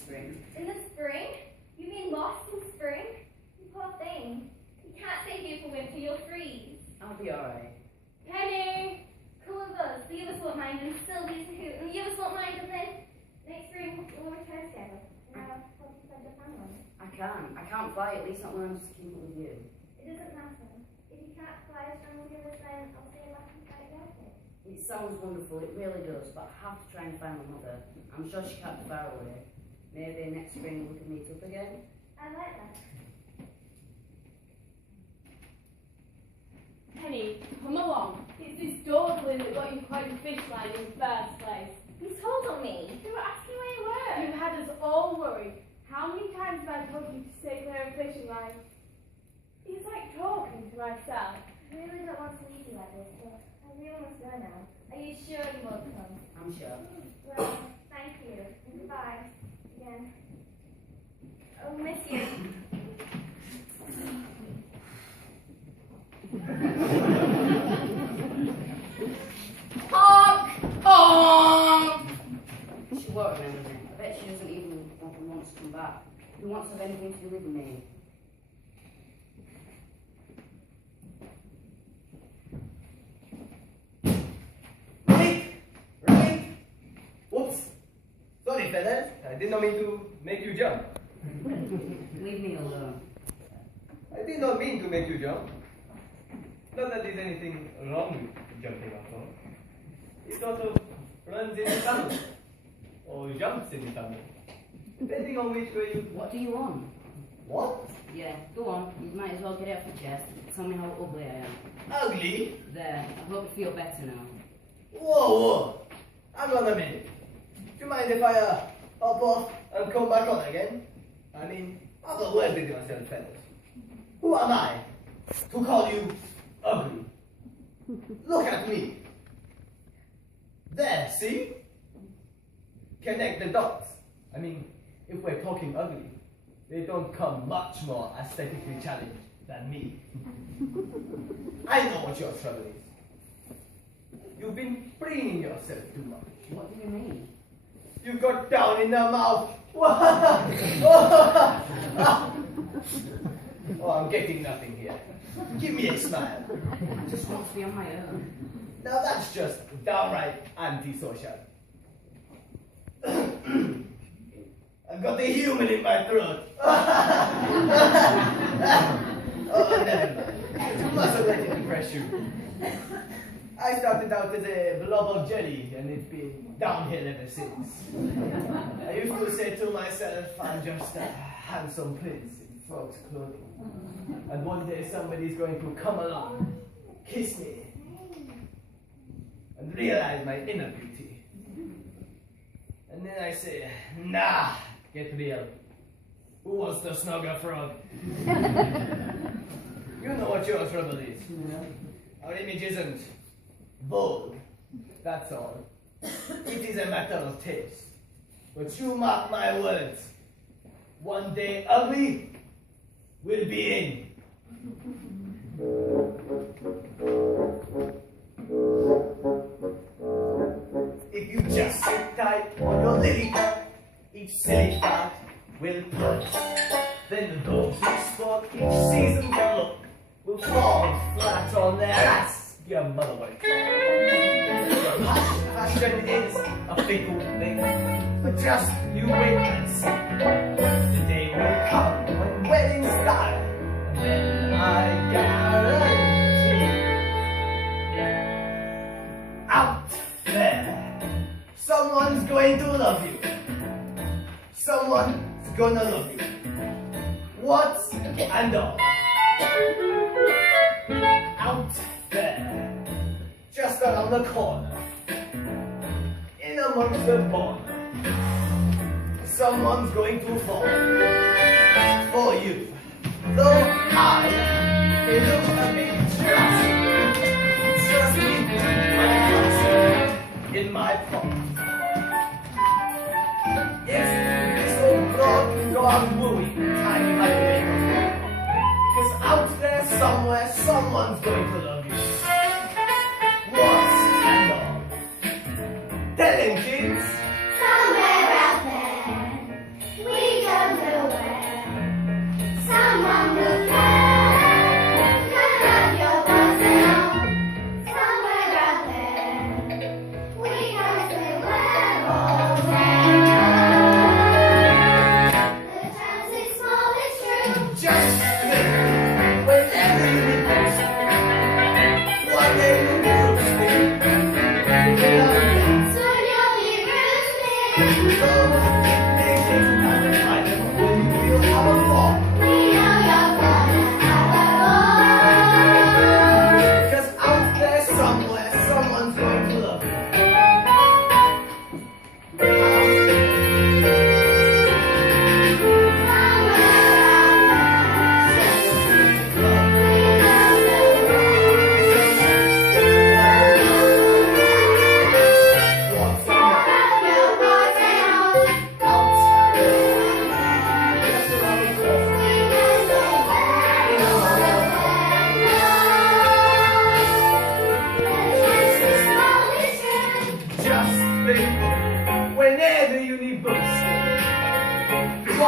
spring. In the spring? You mean lost in spring? You poor thing. You can't stay here for winter, you'll freeze. I'll be alright. Penny! Cool of us. The others won't mind, and Sylvie's a hoot, and the others won't mind, and then next spring we'll return together. Now, hope you find your family. I can't fly, at least not when I'm just keep it with you. It doesn't matter. If you can't fly as strong as the others, then I'll stay back and try to get it. It sounds wonderful, it really does, but I have to try and find my mother. I'm sure she can't be far away. Maybe next spring we can meet up again. I like that. Penny, come along. It's this dawdling that got you quite the fish line in the first place. You told on me. You were asking where you were. You had us all worried. How many times have I told you to stay clear of fishing line? It's like talking to myself. I really don't want to leave you like this, but I really must go now. Are you sure you won't come? I'm sure. Well, thank you. And goodbye. Again. I'll miss you. Honk! Honk! She won't remember me. I bet she doesn't even want to come back. Who wants to have anything to do with me? Right? Whoops. Sorry, fellas. I did not mean to make you jump. Leave me alone. I did not mean to make you jump. Not that there's anything wrong with jumping off all. It sort of runs in the tunnel. Or jumps in the tunnel. Depending on which way you... What do you want? What? Yeah, go on. You might as well get it off your chest. Tell me how ugly I am. Ugly? There. I hope you feel better now. Whoa! Hang on a minute. Do you mind if I hop off and come back on again? I mean, have a word with yourself, fellas. Who am I to call you ugly? Look at me. There, see? Connect the dots. I mean, if we're talking ugly, they don't come much more aesthetically challenged than me. I know what your trouble is. You've been preening yourself too much. What do you mean? You got down in the mouth. Oh, I'm getting nothing here. Give me a smile. I just want to be on my own. Now that's just downright antisocial. I've got a human in my throat. Oh, never mind. You mustn't let it impress you. I started out as a blob of jelly, and it's been downhill ever since. I used to say to myself, I'm just a handsome prince in frog's clothing. And one day somebody's going to come along, kiss me, and realize my inner beauty. And then I say, nah, get real. Who wants to snog a frog? You know what your trouble is. Our image isn't bold, that's all. It is a matter of taste. But you mark my words, one day ugly will be in. If you just sit tight on your lily pad, each silly fat will put. Then those who sport each season can look will fall flat on their ass, your mother won't. Passion is a fickle thing, but just you wait and see. The day will come when weddings start, and then I guarantee out there, someone's going to love you. Someone's gonna love you. What's and all. Out there, just around the corner, in amongst the born, someone's going to fall for you. Though I may look a bit trust me, in my palm. If this old broad can go on wooing, time might wake up. Because out there somewhere, someone's going to love you. What's and all? Tell him, kids. Somewhere out there.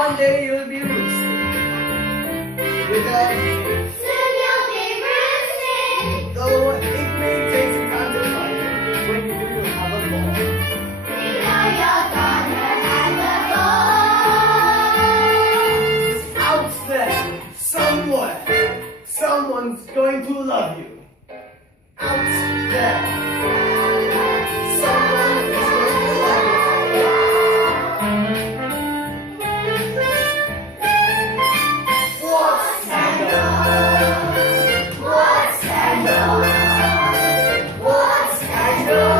one day you'll be roosting. With a Soon you'll be roosting. though it may take some time to find it, when you do, you'll have a ball. We know you're gonna have a ball. Out there, somewhere, someone's going to love you. Out there, someone is going to love you. What scandal? What scandal? What scandal?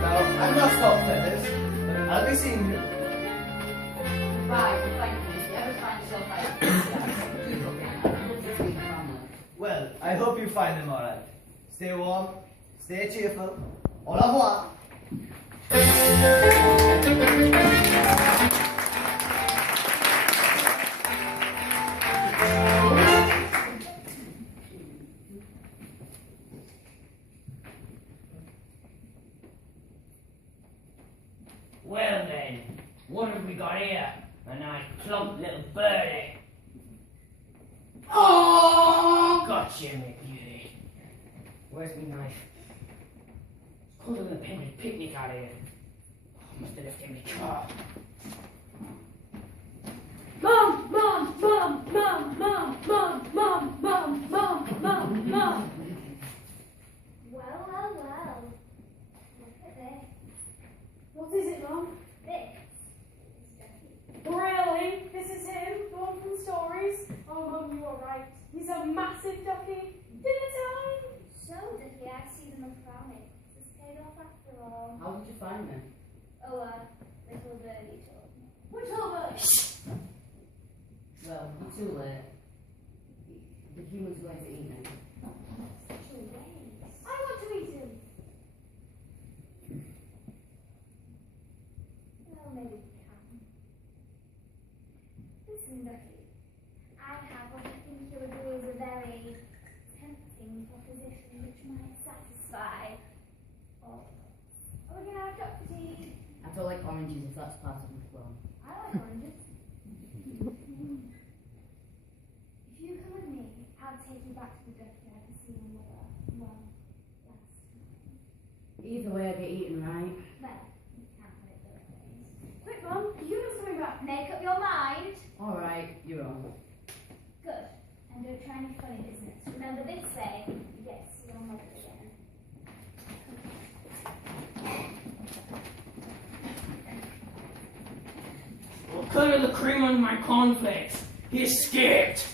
Now, I must stop, Feathers. I'll be seeing you. Right, well, thank you. If you ever find yourself out there, please look at me. I'd love to see your family. Well, I hope you find them alright. Stay warm, stay cheerful. Au revoir. Well then, what have we got here? A nice plump little birdie. Oh, gotcha, me beauty. Where's my knife? It's called an appended picnic out here. I must have left it in my car. Mom, mom, mom, mom, mom, mom, mom, mom, mom, mom, mom. Well, well, well. Look at this. What is it, Mom? This. Really? This is him? The one from stories? Oh, Mum, you are right. He's a massive ducky. Dinner time! So, Dickie, I see them around it. This paid off after all. How did you find them? Oh, little birdie told me. Which other? Well, you're too late. The human's going to eat them. Two ways. I want to eat him. Well, maybe we can. Listen, Ducky. I have what I think you'll do is a very tempting proposition which might satisfy all of us. Are we going to have cup of tea? I don't like oranges if that's part of the plan. I like oranges. If you come with me, I'll take you back to the dockyard to see your mother. Well, last time. Either way, I get eaten, right? Well, you can't put it both ways. Quick, Mum, the human's coming back. Make up your mind. Alright, you're on. Good. And don't try any funny business. Remember this way, you get to see your mother again. What colour the cream on my cornflakes? He escaped.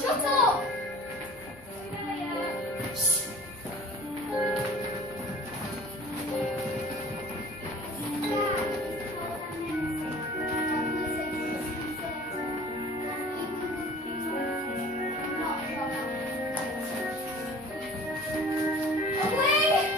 Shut up! Away!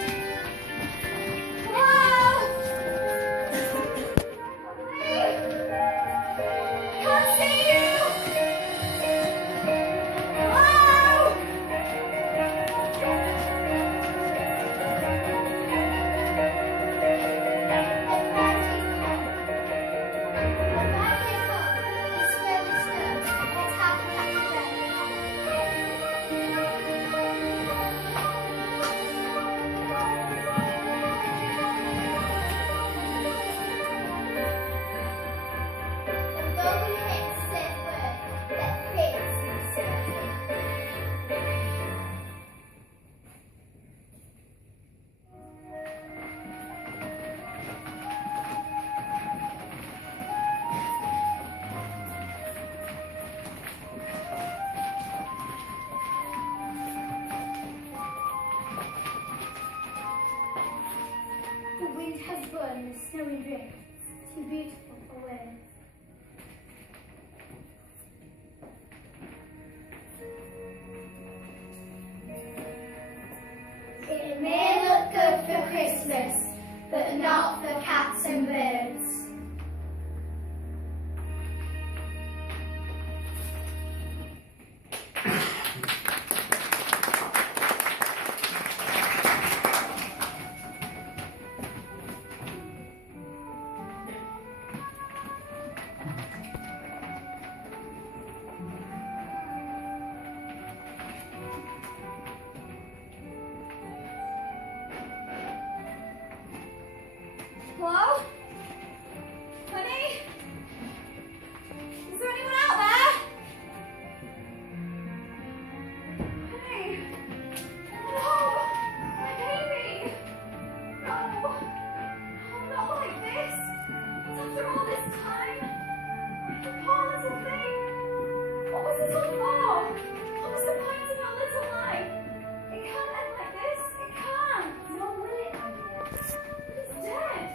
snowy drifts, too beautiful for words. It may look good for Christmas, but not for cats and birds. Hello? Honey? Is there anyone out there? Honey? No! My baby! No! Oh, not like this! After all this time! The poor little thing! What was it all for? What was the point of our little life? It can't end like this! It can't! Nor will it, my dear. It's dead!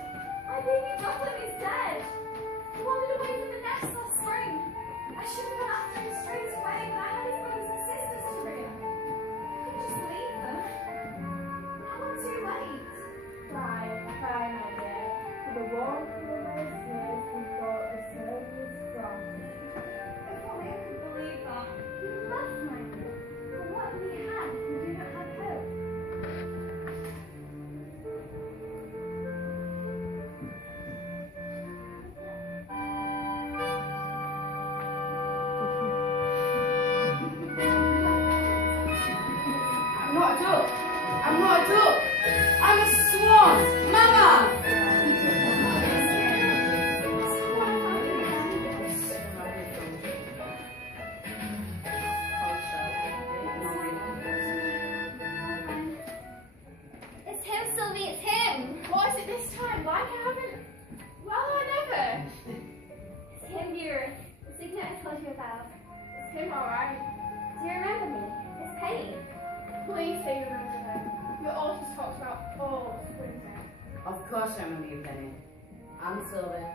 My baby Dublin is dead! He wandered away from the nest last spring. I should have gone after him straight away, but I had his brothers and sisters to rear. I couldn't just leave them. Now I'm too late. Cry, cry, my dear. For the warmth of the nice years we thought the sun was strong. If only I could believe that. You left, my dear. But what do we have if we do not have hope? I'm not a duck. I'm not a duck. I'm a swan. Mama! It's him, Sylvie, it's him! What is it this time? Like I haven't. Well, I never. It's him, Vera. The signet I told you about. It's him, alright. Do you remember me? It's Penny. Please say you remember her. You all just talked about all springtime. Of course I remember you, Penny. And Sylvia,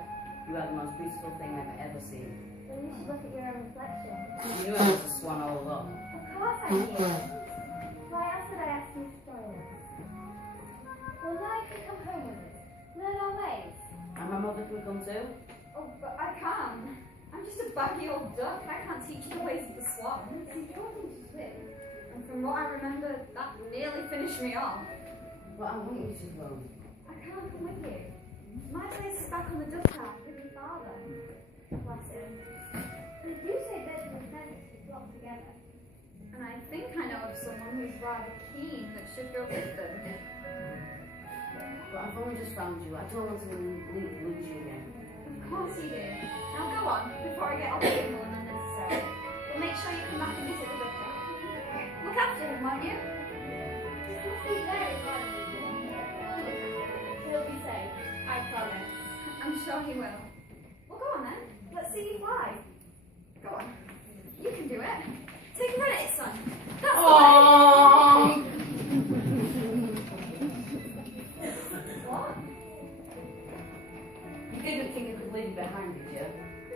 you are the most beautiful thing I've ever seen. Then you should look at your own reflection. You knew I was a swan all along. Of course I knew. Why else would I ask you to join us? Well, now I can come home with us. Learn our ways. And my mother can come too. Oh, but I can't. I'm just a baggy old duck. I can't teach you the ways of the swan. It's important to swim. And from what I remember, that nearly finished me off. But I want you to come. I can't come with you. My place is back on the dust path with my father. Bless him. They do say birds and feathers flock together. And I think I know of someone who's rather keen that should go with them. But I've only just found you. I don't want to lose you again. Of course you do. Now go on, before I get off more than necessary. But make sure you come back and visit the dust path. Look after him, won't you? He's very glad. He'll be safe. I promise. I'm sure he will. Well, go on then. Let's see you fly. Go on. You can do it. Take a run at it, son. That's the way. What? You didn't think I could leave you behind, did you?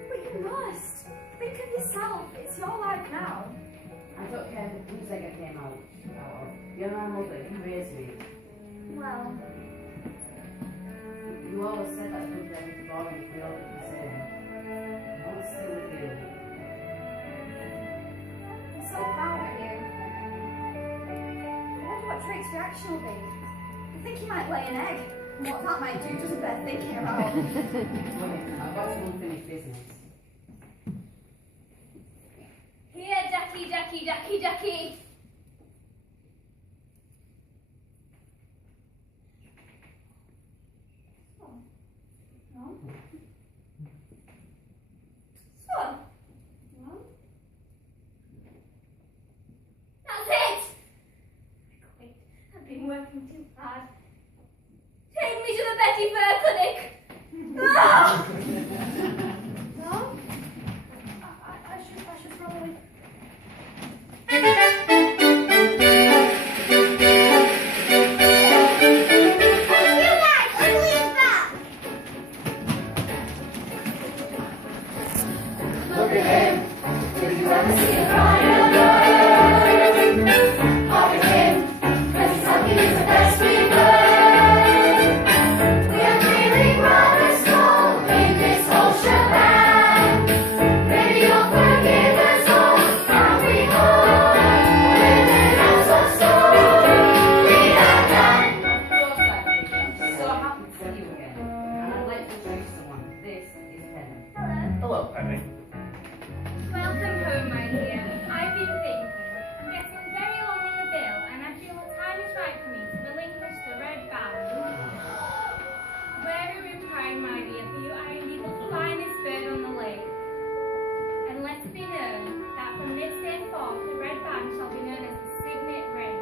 But you must. Think of yourself. It's your life now. I don't care whose egg I came out of. You're my mother. You raised me. Well, You always said that good day was boring if we all did the same. I'm still with you. I'm so proud of you. I wonder what Drake's reaction will be. I think he might lay an egg. And what that might do doesn't bear thinking about. Wait, I've got some unfinished business. Here, ducky, ducky, ducky, ducky. No? Swan? No? That's it! I quit. I've been working too hard. Take me to the Betty Fur Clinic! Ah! Hello, Penny. Welcome home, my dear. I've been thinking. I'm getting very long in the bill, and I feel the time is right for me to relinquish the red band. Where in pride, my dear, for you are indeed the finest bird on the lake. And let it be known that from this day forth, the red band shall be known as the signet ring.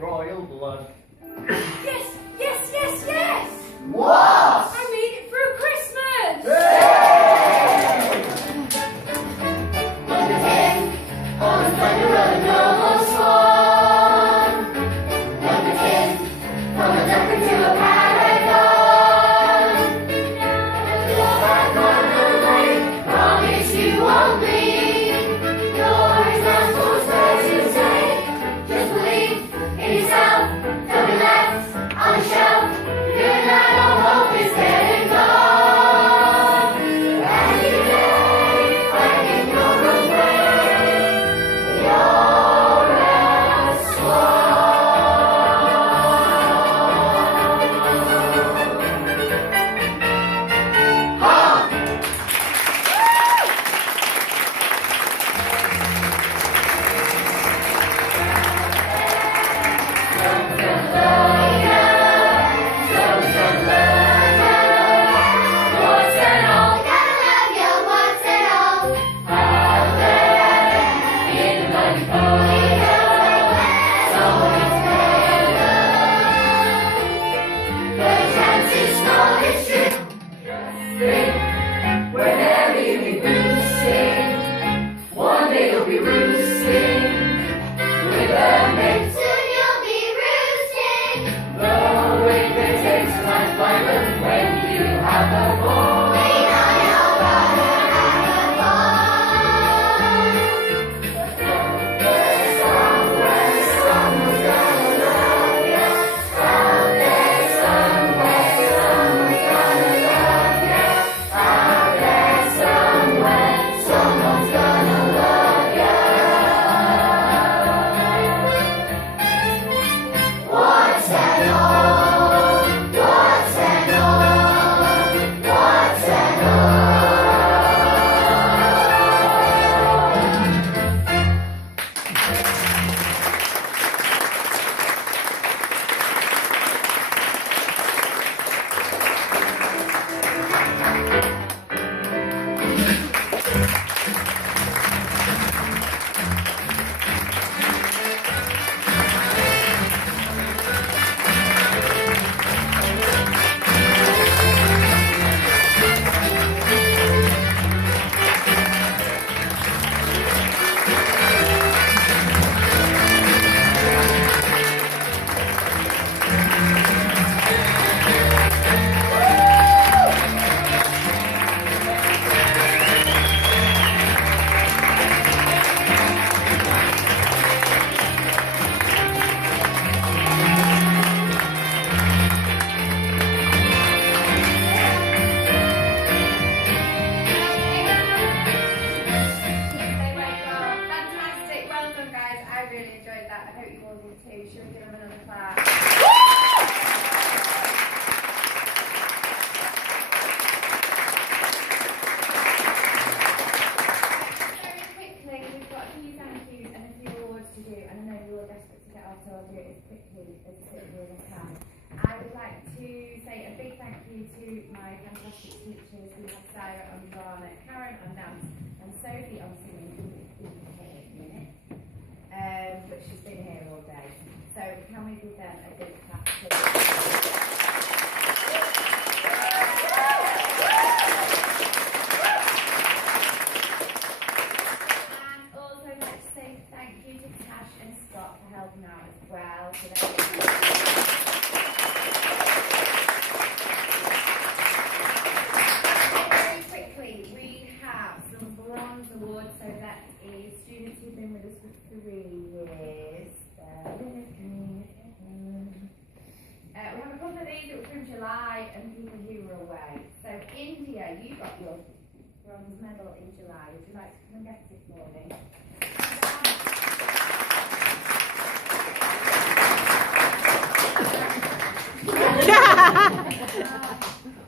Royal blood. Yes, yes, yes, yes! What? I made it through Christmas! On the thunder of a noble swan. Like a king, from a dunker to a paragon. Go back on the lake, promise you won't leave. Your example's there to take. Just believe in yourself, don't be left on the shelf. Good night, all hope is dead and gone. And you lay, fighting your own way. You're a swan. Honk! Whenever you be roosting, one day you'll be roosting with a mate. Soon you'll be roosting. The winter takes much longer when you have a boy. Fantastic, well done guys, I really enjoyed that. I hope you all did too. Should we give them another clap? Very quickly, we've got a few thank yous and a few awards to do, and I know you're all desperate to get off, so I'll do it as quickly as I can. I would like to say a big thank you to my fantastic teachers. We have Sarah on drama, Karen on dance, and Sophie on singing. give them a big clap, please. And also like to say thank you to Tash and Scott for helping out as well today. Very quickly, we have some bronze awards, so that is students who've been with us for 3 years. We have a couple of these that were from July and people who were away. So India, you got your bronze medal in July. Would you like to come and get it for me?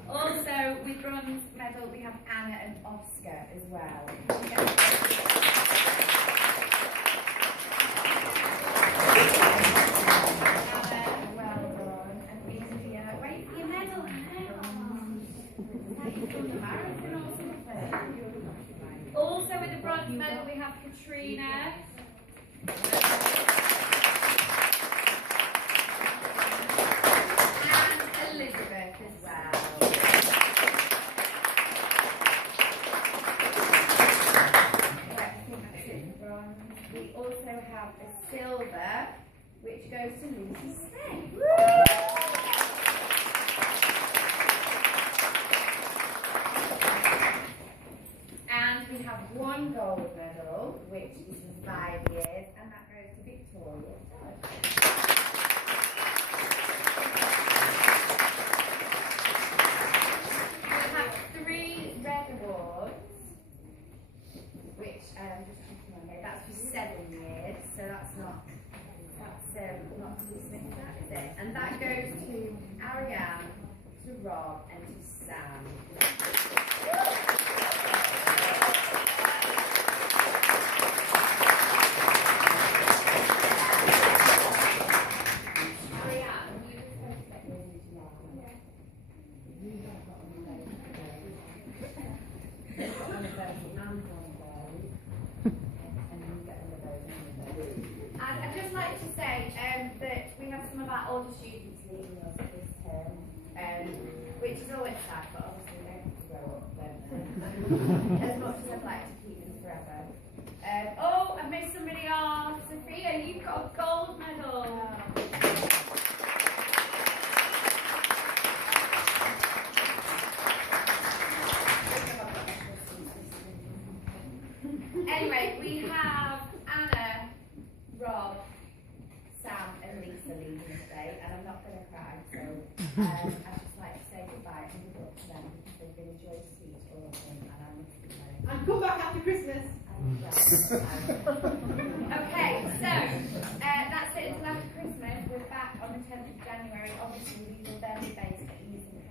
Also, with bronze medal, we have Anna and Oscar as well. Anna, well done. And India, wait for your medal, Like you've done the marathon or something. Also, with the bronze medal, we have Katrina. And Elizabeth as well. Right, I think that's it for bronze. We also have a silver, which goes to Lucy Smith. And we have one gold medal, which is for 5 years, and that goes to Victoria. We have 3 red awards, which just checking on here, that's for 7 years, so that's not to dismiss that, is it? And that goes to Ariane, to Rob, and to Sam. Ariane, you were supposed to get those in July. You have got one of those. You've got one of those and one of those. And you get one of those and one of those. And I'd just like to say that we have some of our older students leaving us this term, which is always sad, but obviously we don't have to grow up then. As much as I'd like to keep them forever. Oh, I've missed somebody off. Sophia, you've got a gold medal. Anyway, we have Anna, Rob, Sam and Lisa leaving today, and I'm not going to cry, so I'd just like to say goodbye and good luck to them because they've been a joy to speak to all of them, and I miss them very much. And come back after Christmas. Okay, so that's it until after Christmas. We're back on the 10th of January. Obviously, we will then be based at Euston